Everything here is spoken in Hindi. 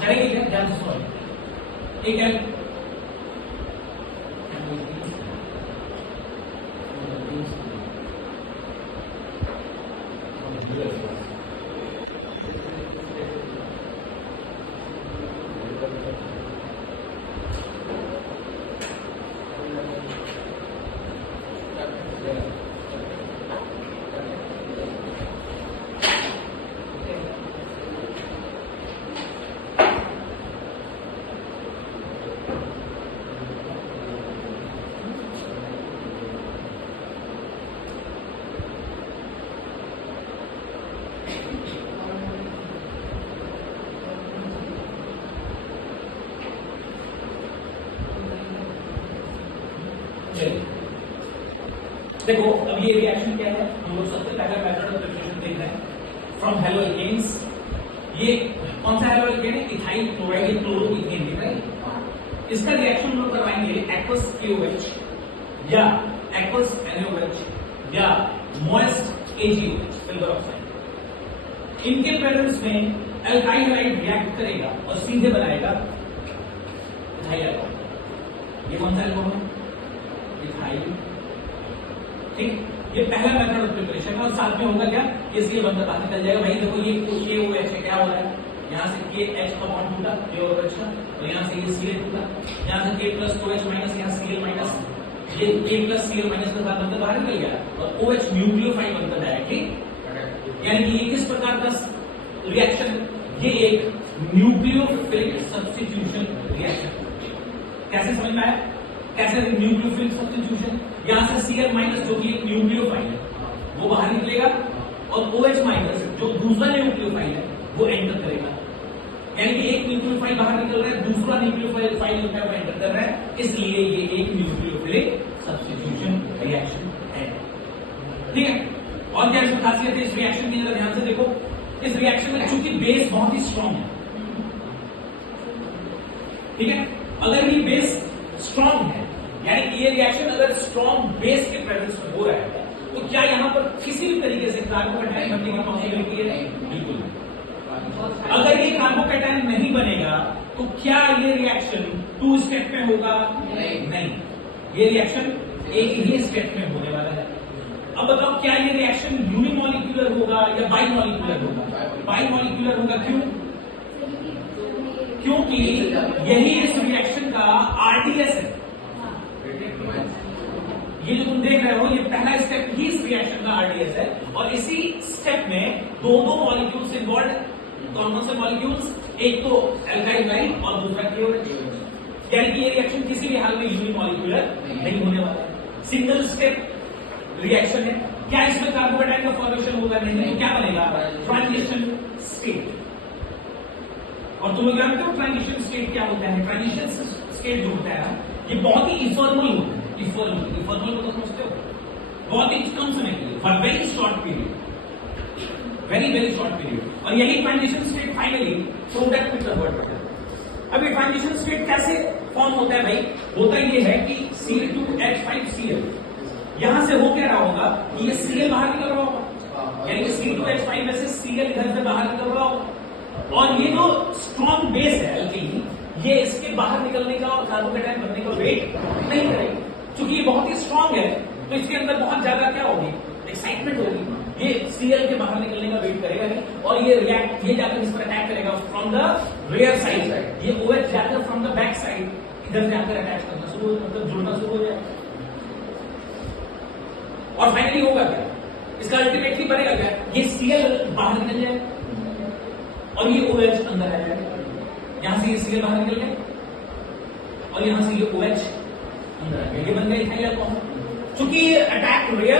करेंगे क्या? ध्यान से सॉल्व। एक है देखो, अब ये रिएक्शन क्या है? हम लोग सबसे पहला मेथड ऑफ प्रिपरेशन देख रहे हैं फ्रॉम हेलो एल्केन्स। ये कौन सा हेलो एल्केन है? इथाइल क्लोराइड क्लोरोइथेन दिख रहा है। इसका रिएक्शन हम लोग करवाएंगे एक्वस KOH या एक्वस NaOH या मॉइस्ट AgOH सिल्वर ऑक्साइड। इनके प्रेजेंस में अल्काइल हैलाइड रिएक्ट करेगा और सीधे बनाएगा इथाइल अल्कोहल। ये कौन सा अल्कोहल है? इथाइल। ठीक, ये पहला मेथड ऑफ प्रिपरेशन है। और साथ में होगा क्या? इसलिए बनकर बाहर निकल जाएगा। भाई देखो, ये KOH है, क्या हो रहा है? यहाँ से KH का बॉन्ड टूटा KOH का, और यहाँ से ये Cl टूटा, यहाँ से K प्लस OH माइनस, यहाँ Cl माइनस, ये K प्लस Cl माइनस के साथ बनकर बाहर निकल गया और OH न्यूक्लियोफाइल बनकर डायरेक्टली। यानी कि ये किस प्रकार का रिएक्शन? ये एक न्यूक्लियोफिलिक सब्स्टिट्यूशन रिएक्शन। कैसे समझ में आया? कैसे न्यूक्लियोफिलिक सब्स्टिट्यूशन? यहां से Cl माइनस जो कि एक न्यूक्लियोफाइल है वो बाहर निकलेगा और OH माइनस जो दूसरा न्यूक्लियोफाइल है वो एंटर करेगा। यानी कि एक न्यूक्लियोफाइल बाहर निकल रहा है, दूसरा न्यूक्लियोफाइल एंटर कर रहा है, इसलिए ये एक न्यूक्लियोफिलिक सब्स्टिट्यूशन रिएक्शन है। ठीक है, और क्या इसमें खासियत है इस रिएक्शन की? ध्यान से देखो, इस रिएक्शन में चूंकि बेस बहुत ही स्ट्रॉन्ग है, ठीक है, अगर ये बेस स्ट्रॉन्ग है, यानी कि ये रिएक्शन अगर स्ट्रॉन्ग बेस के प्रेजेंस में हो रहा है तो क्या यहां पर किसी भी तरीके से कार्बोकैटायन बनने की पॉसिबिलिटी है? बिल्कुल नहीं। अगर ये कार्बोकैटायन नहीं बनेगा तो क्या ये रिएक्शन 2 स्टेप में होगा? नहीं, ये रिएक्शन एक ही स्टेप में होने वाला है। अब बताओ, क्या ये रिएक्शन यूनिमॉलिक्यूलर होगा या बाइमॉलिक्यूलर होगा? बाइमॉलिक्यूलर होगा। क्यों? क्योंकि यही इस रिएक्शन का RDS है। ये जो तुम देख रहे हो, ये पहला स्टेप ही इस रिएक्शन का RDS है और इसी स्टेप में दो मॉलिक्यूल्स इन्वॉल्व। कौन से मॉलिक्यूल्स? एक तो अल्काइल लाइन और दूसरा KOH। यानी कि ये रिएक्शन किसी भी हाल में यूनिमॉलिक्यूलर नहीं होने वाला है, सिंगल स्टेप रिएक्शन है। क्या इसमें कार्बोकैटायन का फॉर्मेशन होगा? नहीं। तो क्या बनेगा? Transition state. और तुम लोग जानते हो ट्रांजिशन स्टेट क्या होता है? ट्रांजिशन स्टेट जो होता है ये बहुत ही इन्फॉर्मल होता है। इन्फॉर्मल को तो समझते हो, बहुत ही कम समय के लिए, for very short period, very short period. और यही ट्रांजिशन स्टेट फाइनली प्रोडक्ट में कन्वर्ट होता है। अब ये ट्रांजिशन स्टेट कैसे फॉर्म होता है भाई? होता ये है कि C2H5Cl यहां से हो क्या रहा होगा कि ये Cl बाहर निकल रहा होगा, यानी कि C2H5 में से Cl इधर से बाहर निकल रहा होगा और ये जो स्ट्रॉन्ग बेस है अल्कीन, ये इसके बाहर निकलने का और कार्बोकैटायन बनने का वेट नहीं करेगा। क्योंकि ये बहुत ही स्ट्रॉन्ग है तो इसके अंदर बहुत ज्यादा क्या होगी? एक्साइटमेंट होगी। ये Cl के बाहर निकलने का वेट करेगा नहीं और ये जाकर इस पर अटैक करेगा फ्रॉम द रियर साइड। ये OH जाकर फ्रॉम द बैक साइड इधर जाकर अटैच करना शुरू, मतलब जुड़ना शुरू हो जाएगा। और फाइनली होगा क्या? इसका अल्टीमेटली बनेगा क्या? ये Cl बाहर निकल जाए और ये OH अंदर आ जाए। यहां से ये Cl बाहर निकल गए और यहां से ये OH अंदर आ गया। ये बन गया इथाइल अल्कोहल। चूंकि ये अटैक रियर